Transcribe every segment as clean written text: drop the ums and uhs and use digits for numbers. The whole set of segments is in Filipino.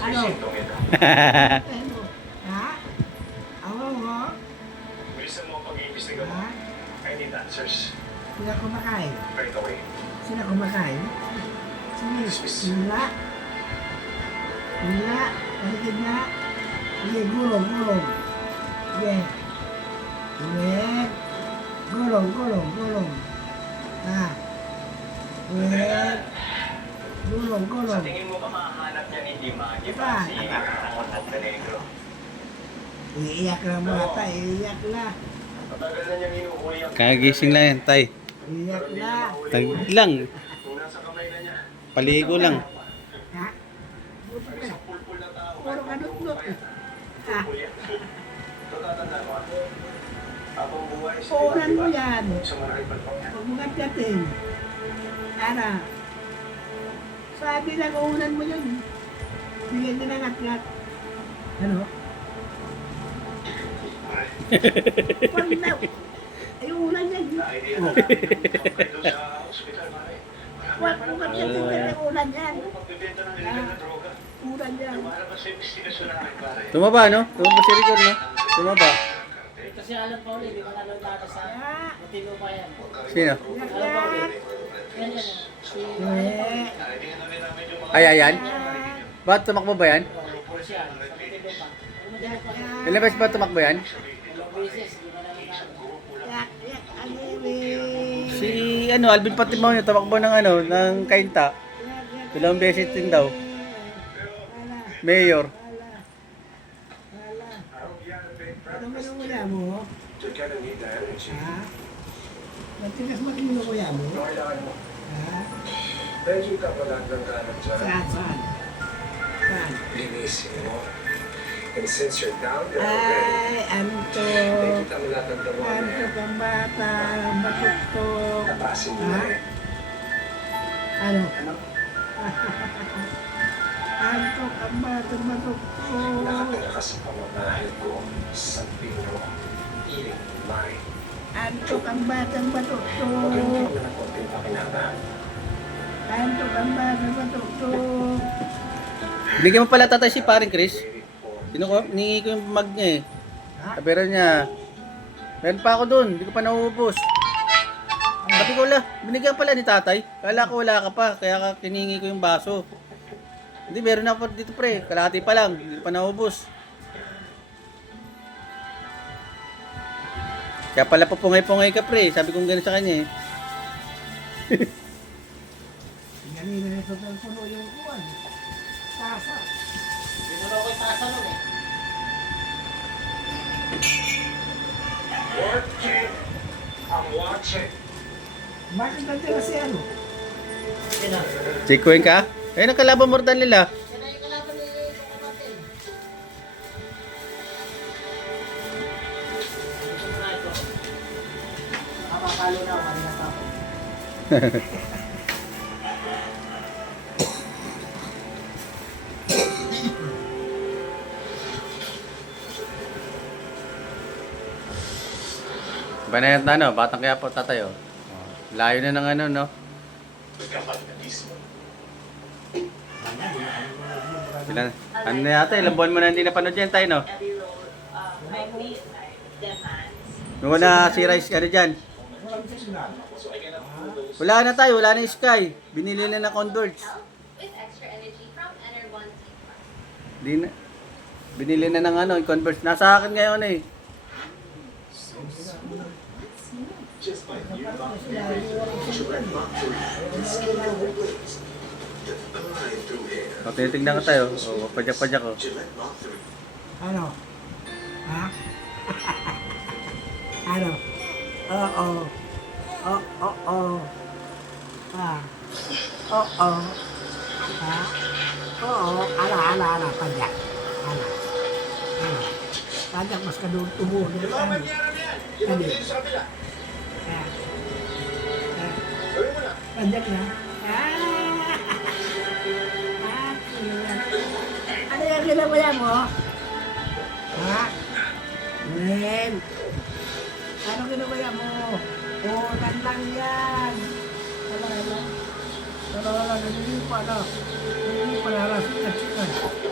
Ano? Sintong ito. Ano? Ha? Ako mo? Bilisan mo ang pag-iimbestiga mo. Ha? I need answers. Sila kumakain? Right away. Sila kumakain? Sige, sila. Sila. Paligid na. Sige, gulong, gulong. Sige. Sige. Gulong, gulong, gulong. Ha? Sige. Gulong, Sa gulong. tingin mo ba mahanap niya ni Dimagi Diba? pa si Ramon Montenegro? Iiyak na bata, iiyak na. Matagal na niyang inuhuli ang... Kagising lang yan, tay. Iiyak na. Tag lang. Kung nasa kamay na niya. Paligo lang. Ha? Buti ka. Isang pulpul na tao. Puro ka nut-nut. Ha? Pulpul yan. Ito tatandaan mo. Habang buhay si Puunan mo Dimagi yan. sa marahil palpang niya. Huwag mo gatgatin. Ana. Sabi na kuunan mo yun. Bigyan nila ngat-ngat. Ano? Huwag na. Ay, ulan yan. Na-idea na namin doon sa ospital, Mare. Huwag mo gatgatin na ulan yan. Puro pagbibenta ng illegal na droga. Ulan yan. Lumalabas sa investigasyon namin, pare. Tumaba, no? Tumaba si Rigor, no? Tumaba. Kasi alam pa ulit, di ba nalala sa Ha? matino pa yan. Sino? Ngat-ngat. Yan yan. Si Eh. Ay, ayan. Ba't tumakbo ba yan? siya, sa matino pa. Ano madali pa? Ilang beses ba tumakbo yan? Ilang beses, di ba nalala? Yak, yak, aliwi. Si, ano, Alvin Patimaw niya, tumakbo ng, ano, ng Kainta. Yak, yak, Dalawang beses din daw. Wala. Mayor. Wala. Wala. Ano ba nung kuya mo? Ha? Matigas matino kuya mo? Ha? Medyo ka pa lang ng kanan dyan. Saan? Saan? Saan? Linisin mo. And since you're down there already, Ay, anto. nakikita mo lahat ng gawa Anto niya. kang bata. Batutok. Tapasin mo Ha? na eh. Ano? Anto kang bata. Batutok. Nakatira ka sa pamamahal ko sa Pino. Iling Mari. Anto kang batang batutok. Maganda na ng konting pakinabang. Anto kang batang batutok. Binigyan mo pala tatay si paring Chris. Ready for Hiningi ko yung mag niya eh. Ha? Pero niya, meron pa ako dun, hindi ko pa nauubos. Sabi ko wala, binigyan pala ni tatay. Kala ko wala ka pa, kaya kiningi ko yung baso. Hindi, meron ako dito pre, kalahati pa lang, hindi ko pa naubos. Kaya pala pupungay-pungay ka pre, sabi kong gano'n sa kanya eh. Ganina nito ng puno yung kuwan. Tasa. Pinuro ko yung tasa nun eh. working. I'm watching. Bakit nandiyan kasi ano? Sino? Chikuin ka? Eh, nakalaban mortal nila. Sino yung kalaban ni Coco natin? Gusto mo na ito. Nakakapalo na ako kanina pa ako. Banayat na ano, batang kaya po tatay oh. Layo na ng ano no. Ilan, ano na yata, ilang buwan mo na hindi napanood yan tayo no? Nung na si Rice ano dyan. Wala na tayo, wala na yung Sky. Binili na ng Converge. with extra energy from Enerone C+. Di na. Binili na ng ano, yung Converge. Nasa akin ngayon eh. O, tinitignan ko tayo. O, padyak-padyak ko. Ano? Ha? Ano? Oo. Oo. Ha? Oo. Ha? Oo. Ala. Padyak. Ala. Padyak mas kadung tubuh di depan. Tadi. Ha? Padyak na. Ano yung ginagawa mo? Ha? Men. Ano ginagawa mo? Oh, tandang yan. Wala. Hindi pa na. Hindi pa na. Sikat.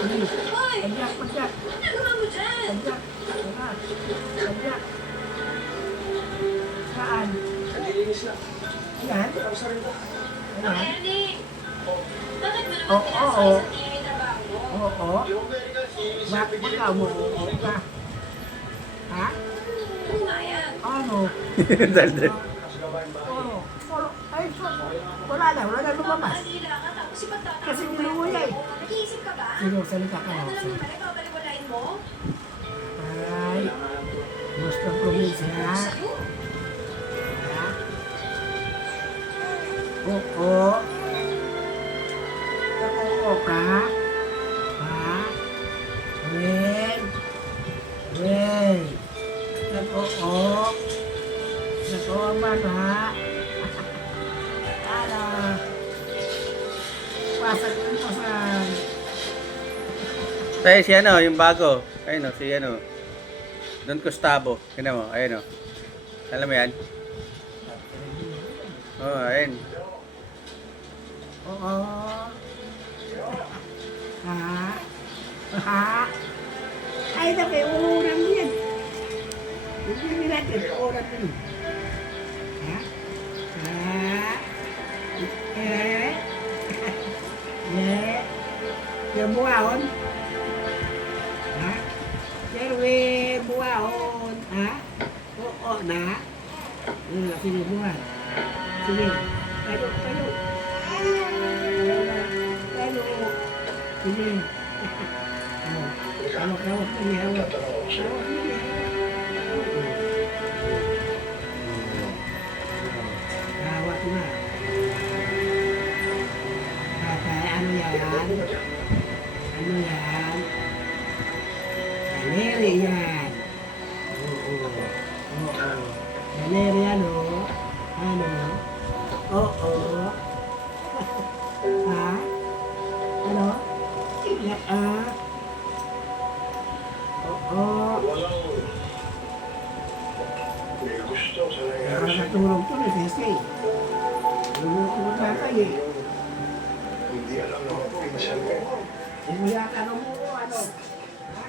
Hoy! Padyak, padyak. Ano nagawa mo dyan? Padyak. Padyak. Saan? Naglilinis lang. Yan? Tapos na rin ba? Ang Ayan. Ernie! Bakit mo Oo, naman pinasok oo. sa tingin yung trabaho mo? Oo. Yung American series, Bakit ka mo? Ka? Ha? Pumayag. Ano? Daldal. Oo. Ay, wala na lumabas. Makalila ka tapos ipagtatanong Kasi mo niluya eh. Nag-iisip ka ba? Sino, salita ka Ano na. lang naman, ipapaliwalain mo? Ay, gusto probinsya. Sa'yo? Ha? Oo. Oo ka? Ha? Wen? Wen? Nag-oo? Nag-oo ba na? Ano? Pasag ng pasag. Tayo si ano, yung bago. Ayun o, si ano. Don Gustavo. Tignan mo, ayun o. Alam mo yan? Oo, ayun. Oo. Ha? Ha? Ay, nabi, uurang yan. Hindi natin, uurang din. Ha? Ha? Eh? Eh? Yung buwaon? Ha? Jerwin, buwaon. Ha? Oo na. Sige, buwan. Sige. Tayo. Tayo. Sige. Hawak. Sige, hawak. Hawak na. Tatay, ano yan? Ano yan? Galeri yan. Oo. Galeri ano? Ano? Oo. Ha? Ano? Iyak ah. Oo. May gusto sa nangyari Para sa'yo. natulog to na kasi. Lumukulog na tayo eh. Hindi alam ng mga pinsan ko. Imuya ka nung ano. Ha?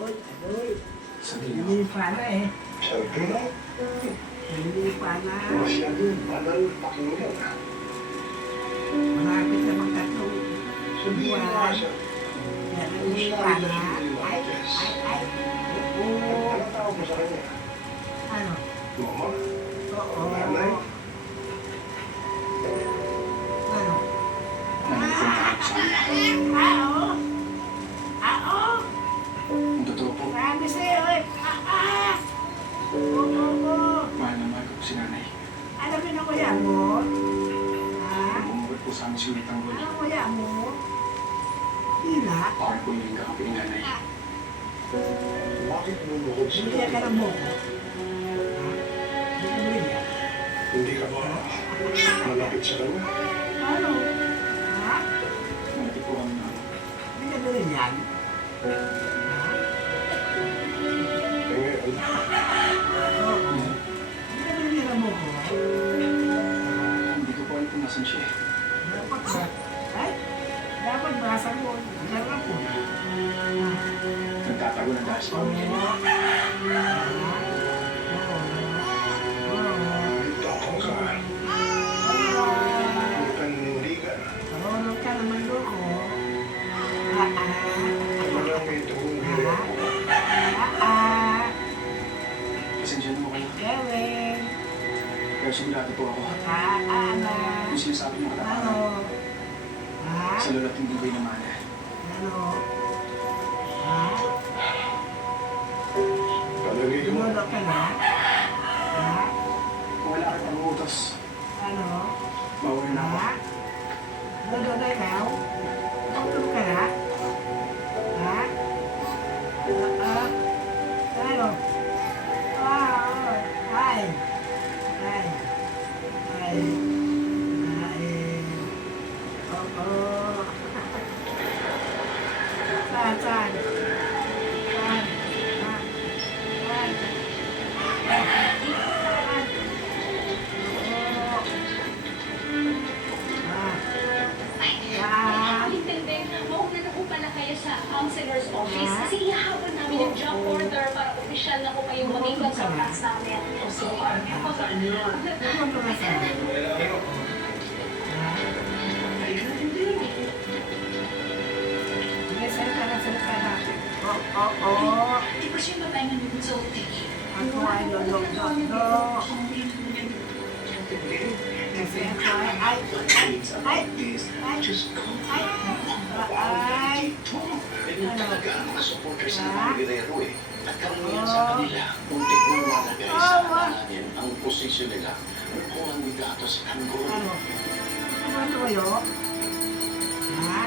Adoy. Sabihin mo, Hindi pa na eh. siyempre, Hindi pa na. masyadong banal pakinggan. Malapit na magkatong Sabihin mo nga siya, Hindi pa na. Ay. Oo. ano tawag mo sa kanya? Ano? Mama? Oo. Nanay? Ano? Nanay ko na sa kanya. Oo. Oo. Ang totoo po, Sabi sa'yo eh. Oo. mahal na mahal ko po si nanay. Ano pinukuya mo? Ha? Bumugat po sa amin si Unitang Gol. Ano kuya mo? Tila? Bakit po hindi kakapin ni nanay? Bakit bumukod Hindi ka na mo. Ha? Hindi ka bigyan. Hindi ka ba malapit sa kanya? Ano? Ha? Hindi po kami na. Hindi ka bigyan. Ha? Eh ngayon, Oo. Hindi ka bigyan mo ko. hindi ko po alam kung nasan siya eh. Dapat ba? Ay? Dapat basan mo. Dapat po. Nagtatago ng gas. Oo. Ito ka. Bukan nindigan. Marunong ka naman loko. Ano lang may tungkong ginawa ko. Pasensya na mo kayo. Kevin. Pero sigurado po ako. Ano? Yung sinasabi mo Ano? kataparan. Ha? Sa lula't hindi ko naman. Ano? Ha? Palagay ko. Lolo ka na? Ha? Kung wala ka pang-utos, Ano? mawala na ako. Ha? Lolo na ikaw? Tulog ka na? Ha? Ano? Ay! Ay! Ay! Ay! Oo! Saan? Saan? Saan? Saan? social na po kayong mag-ingat sa class namin. Ano ba sa? Sige, salita na, salita na. Oo. Di ba siya mapahinga nung sa hotel? Ako ay lolo. Kasi ako ay Ganyan talaga ang mga supporters ng mga Guerrero eh. At karamihan sa kanila, kung tignan nalagay sa hatahanin ang posisyon nila, kung ang bigato sa kanggol. Ano kayo? Ha?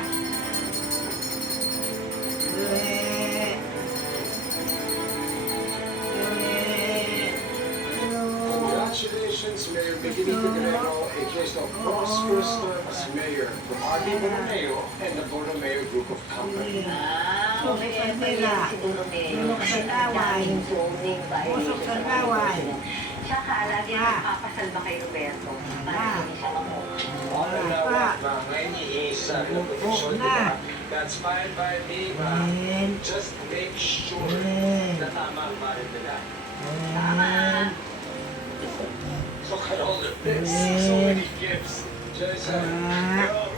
Congratulations, Mayor Miguelito Guerrero, a case of prosperous term as mayor from RB Borromeo and the Borromeo Group of Companies. Pusok sa laway. Tsaka lagi napapasal ba kay Roberto? Para hindi siya That's fine by me, ma. Just make sure na tama ang parin nila. Look at all of this. So many gifts. Jason, go.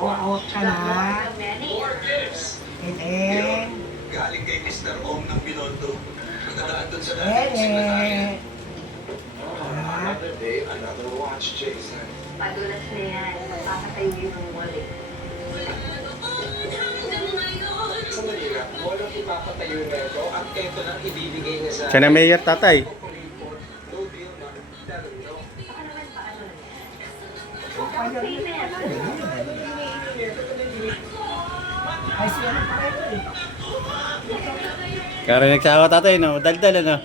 Oo ka na. More gifts. Galing kay Mr. Ong ng Binondo. Nakadaan dun sa dating Another day, another watch, Jason. Padulas na yan. Magpapatayo yun ng wali. Sandali lang, walang ipapatayo na ito at ito lang ibibigay niya sa... Siya na mayor, tatay. No deal, no. Tell him no. Baka naman paano na yan? Ay, siya na pa ito eh. Kaya rin nagsawa, tatay, no? Daldal, ano?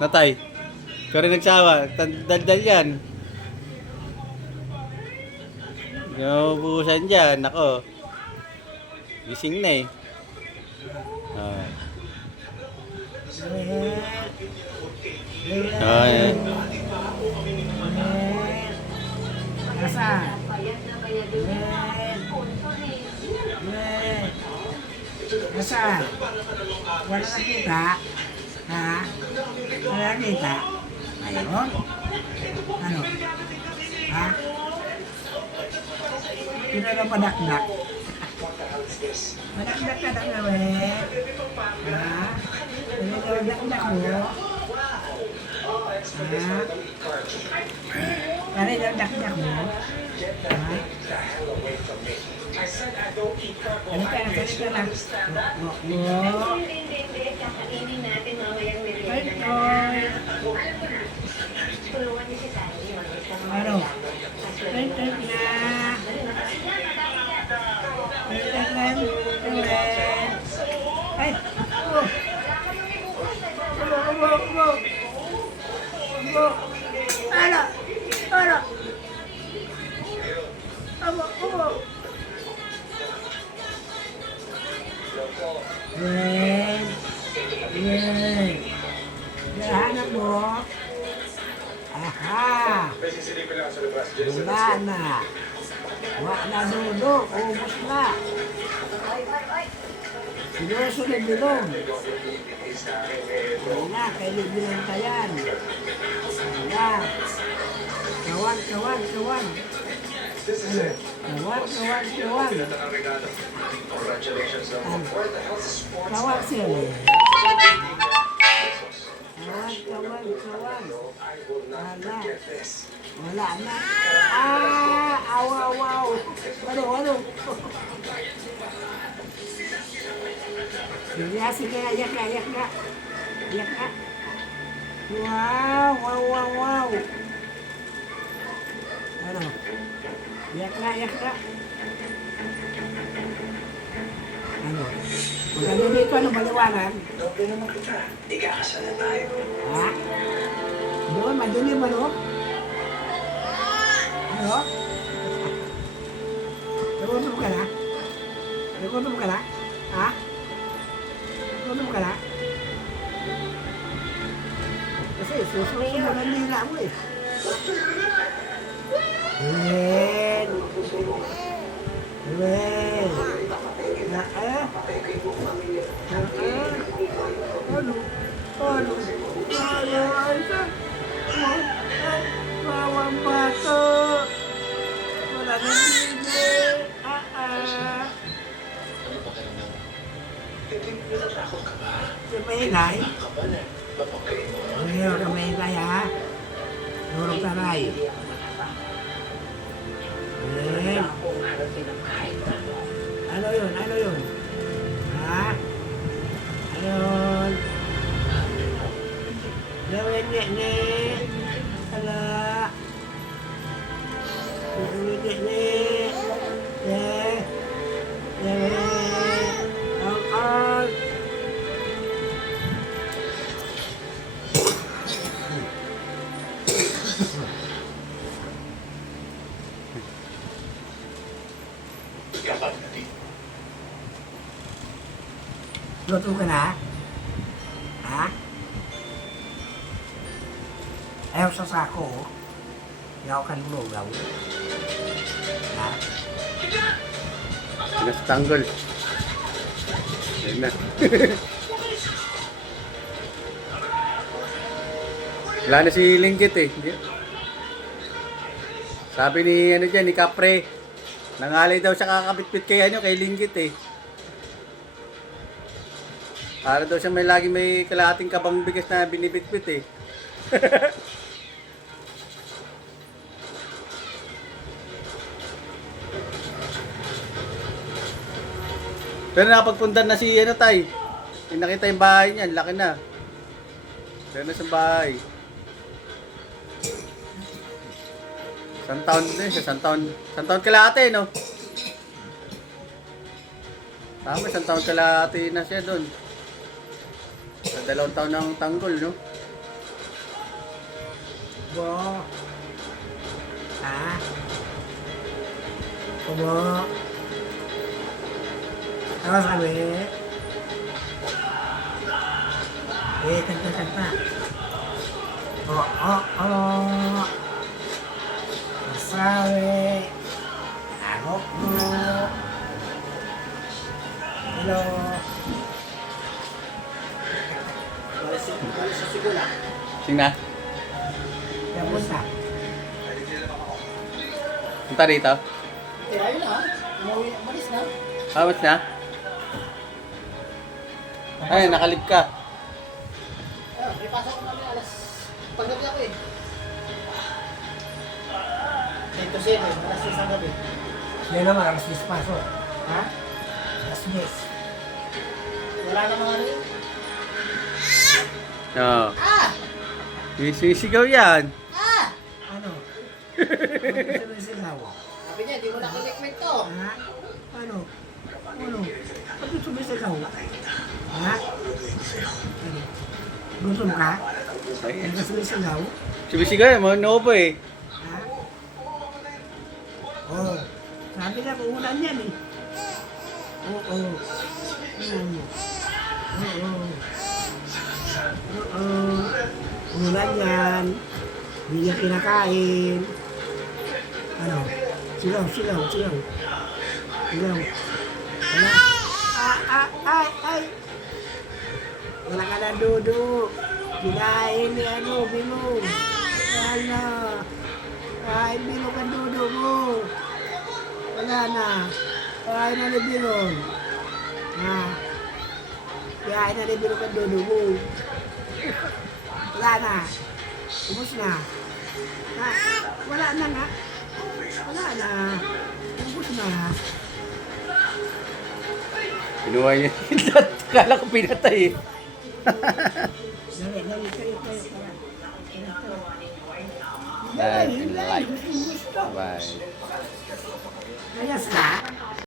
Natay. Kaya rin nagsawa. Daldal yan. Naubusan dyan. Ako. Gising na eh. Ay. Nasaan? Bayad na bayad yun. Nasaan? Wala nakita? Ha? Wala nakita? Ayun? Ano? Ha? Sino na padakdak? Padakdak ka na gawin? Ha? Sino na padakdak mo? Ha? Kaya na dakdak mo? Ha? I said I don't eat purple. Ano ka na? Salita na. Oo. Hindi. Kakainin natin mamayang merienda Ay, na. ay. Alam ko na. Tulungan niyo si Tani. Ano? Tek na. Ay! Ano? Lahanan mo. Aha! May sisilipin lang sa labas, Jason. Wala na. Wala na dulo. Ubus na. Sinusunod bilong. Wala, kailig bilong tayan. Wala. Kawan. This is it. Kawan. Ganda ng regalo. Congratulations, no? Where the hell's the sports Kawan bar? siya. Kawan. I will not forget this. Wala na. Aw. Ano? Sige, ayak ka. Wow. Ano? Ayak ka. Ano? Maganda dito, ano maliwanag? Doble naman kita. Ikakasal na tayo. Ha? Doon, madulim ano? Ano? Nagutom ka na? Ha? Nagutom ka na? Kasi susunod ang nila mo eh. Wen! Ano? Ano? Ano? Bawang bato. Wala na bibili. Ano ba kayo nang? Hindi natatakot ka ba? Di ba inay? Ka ba na? Papakain mo. Hindi ako na may inay ha. Durong taray. Ano yun? Ano yun? Ha? Ano yun? Gawin ni. Ala. Gawin ni. Ang. Yaman na din. Luto ka na? Ha? Ayaw sa sako. Ayaw ka lugaw. Ha? Nasa tanggol. Yan na. Wala na si Linggit eh. Sabi ni ano dyan, ni Capre, nangalay daw siya kakapitpit kay ano, kay Linggit eh. Para daw siya lagi may kalahating kabang bigas na binibitbit eh. Pero nakapagpundan na si ano tay. Yung nakita yung bahay niya, laki na. Pero na sa bahay. Isang taon din siya, isang taon kalahati, no? Tama, isang taon kalahati na siya doon. Sa 2 taon ng tanggol, no? Bo. Ha? Bo. Ano sabi? Kanta. Oh. Sabi. Ako po. Hello. Balik sa sigula. Sina? Kaya punta. Punta rito? Ayun na. Malis na. Hawat na? Ay, nakalib ka. May pasok ko namin alas. Paggabi ako eh. 8 to 7, alas 6 ang gabi. Yan naman, alas 10 pasok. Ha? Alas 10. Wala na mga rin. Oo. Sisigaw yan. Ano? Ano sinasawa? Sabi niya, di mo na connectment to. Ha? Ano? Ano? Bakit sumisigaw? Ha? Ano? Gutom ka? Ano ka sumisigaw? Sumisigaw yan, ano po eh. Ha? Oh. Sabi na, uulan yan eh. Oo. Ulan yan. Hindi niya kinakain. Ano? Sigaw. Sigaw. Wala. Ay. Wala ka na, Dudu. Kinain ni Bilog. Wala. Kain Bilog ang Dudu mo. Wala na. Kain na ni Bilog. Ha? Kain na ni Bilog ang Dudu mo. Wala na. Ubus na. Ha? Wala na nga. Wala na. Ubus na. Pinuha niya yung lahat. Kala ko pinatay eh. Dali. Live and live. Bye. Ayos na?